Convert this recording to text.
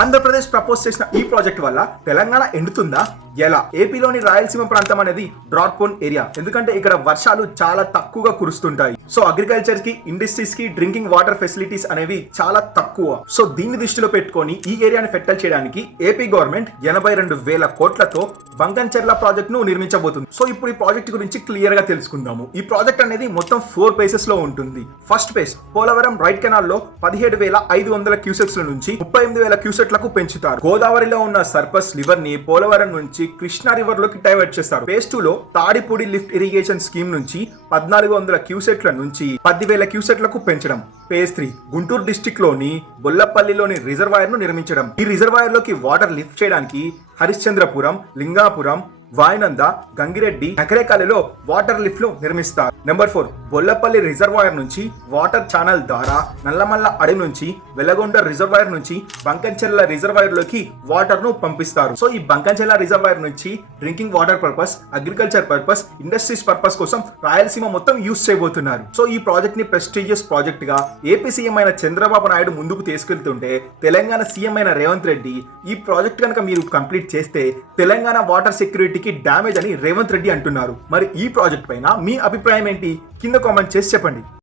Andhra Pradesh propose చేసిన ఈ project వల్ల తెలంగాణ ఎండుతుందా? ఎలా? ఏపీలోని రాయలసీమ ప్రాంతం అనేది డ్రాట్ ప్రోన్ ఏరియా, ఎందుకంటే ఇక్కడ వర్షాలు చాలా తక్కువగా కురుస్తుంటాయి. సో అగ్రికల్చర్ కి, ఇండస్ట్రీస్ కి డ్రింకింగ్ వాటర్ ఫెసిలిటీస్ అనేవి చాలా తక్కువ. సో దీన్ని దృష్టిలో పెట్టుకొని ఈ ఏరియాని ఫెర్టైల్ చేయడానికి ఏపీ గవర్నమెంట్ 82,000 కోట్లతో బంకంచెర్ల ప్రాజెక్ట్ ను నిర్మించబోతుంది. సో ఇప్పుడు ఈ ప్రాజెక్ట్ గురించి క్లియర్ గా తెలుసుకుందాము. ఈ ప్రాజెక్ట్ అనేది మొత్తం 4 ఫేజెస్ లో ఉంటుంది. First phase Polavaram right canal లో 17,500 క్యూసెక్స్ నుంచి 38,000 క్యూసెక్లకు పెంచుతారు. గోదావరిలో ఉన్న సర్పస్ లివర్ ని పోలవరం నుంచి కృష్ణా రివర్ లోకి డైవర్ట్ చేస్తారు. ఫేజ్ 2 లో తాడిపూడి లిఫ్ట్ ఇరిగేషన్ స్కీమ్ నుంచి 1,400 క్యూసెక్ల నుంచి 10,000 క్యూసెక్లకు పెంచడం. ఫేజ్ 3 గుంటూరు డిస్టిక్ లోని బొల్లపల్లిలోని రిజర్వాయర్ ను నిర్మించడం. ఈ రిజర్వాయర్ లోకి వాటర్ లిఫ్ట్ చేయడానికి హరిశ్చంద్రపురం, లింగాపురం, వాయనంద, గంగిరెడ్డి, నకరేకల్లిలో వాటర్ లిఫ్ట్ లు నిర్మిస్తారు. నెంబర్ 4 బొల్లపల్లి రిజర్వాయర్ నుంచి వాటర్ ఛానల్ ద్వారా నల్లమల్ల అడవి నుంచి వెలగొండ రిజర్వాయర్ నుంచి బంకంచెర్ల రిజర్వాయర్ లోకి వాటర్ ను పంపిస్తారు. సో ఈ బంకంచెర్ల రిజర్వాయర్ నుంచి drinking water purpose, agriculture purpose, industries purpose కోసం రాయలసీమ మొత్తం యూజ్ చేయబోతున్నారు. సో ఈ ప్రాజెక్ట్ ని ప్రెస్టీజియస్ ప్రాజెక్ట్ గా ఏపీ సీఎం అయిన చంద్రబాబు నాయుడు ముందుకు తీసుకెళ్తుంటే తెలంగాణ సీఎం అయిన రేవంత్ రెడ్డి ఈ ప్రాజెక్ట్ కనుక మీరు కంప్లీట్ చేస్తే తెలంగాణ వాటర్ సెక్యూరిటీకి డ్యామేజ్ అని రేవంత్ రెడ్డి అంటున్నారు. మరి ఈ ప్రాజెక్ట్ పైన మీ అభిప్రాయం ఏంటి? కింద కామెంట్ చేసి చెప్పండి.